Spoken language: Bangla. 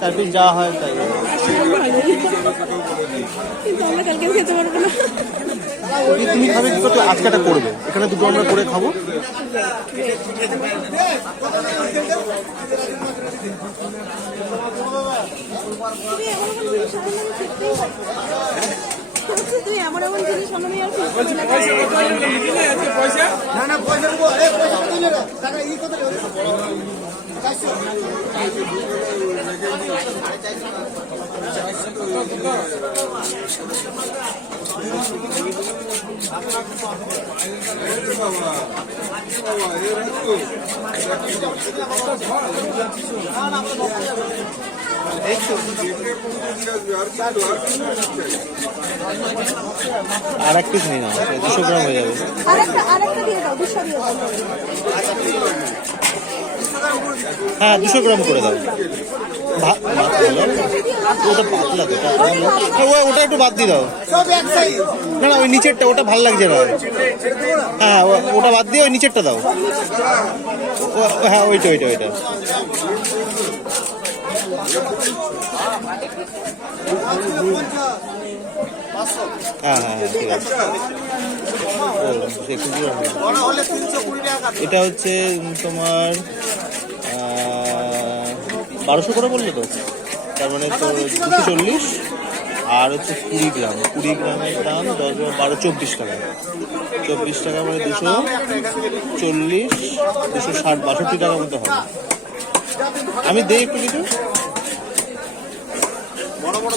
চার পিস যা হয় তাই। কিন্তু আমরা কালকে খেতে পারব না। তুমি খাবে কি করতে? আজকেটা করবে। এখানে দুটো আমরা করে খাব। এমন এমন জিনিস আর না। না পয়সা পয়সা টাকা ই আর এক পিস নিয়ে নাও দুশো গ্রাম হয়ে যাবে। আরেকটা আরেকটা দিয়ে দাও দুশো দিয়ে দাও। হ্যাঁ দুশো গ্রাম করে দাও। ওটা পাতলা তো ওটা একটু বাদ দিয়ে দাও। না না, ওই নিচেরটা, ওটা ভালো লাগছে না। হ্যাঁ ওটা বাদ দিয়ে ওই নিচেরটা দাও। হ্যাঁ ওইটা ওইটা ওইটা। হ্যাঁ হ্যাঁ হ্যাঁ ঠিক এটা হচ্ছে তোমার বারোশো করে বললে তো? তার মানে তো দুশো চল্লিশ আর হচ্ছে কুড়ি গ্রাম। কুড়ি গ্রামের দাম দশ বারো চব্বিশ টাকা। চব্বিশ টাকা মানে দুশো চল্লিশ দুশো ষাট বাষট্টি টাকার মতো হবে। আমি দিই একটু কিছু? বড় বড়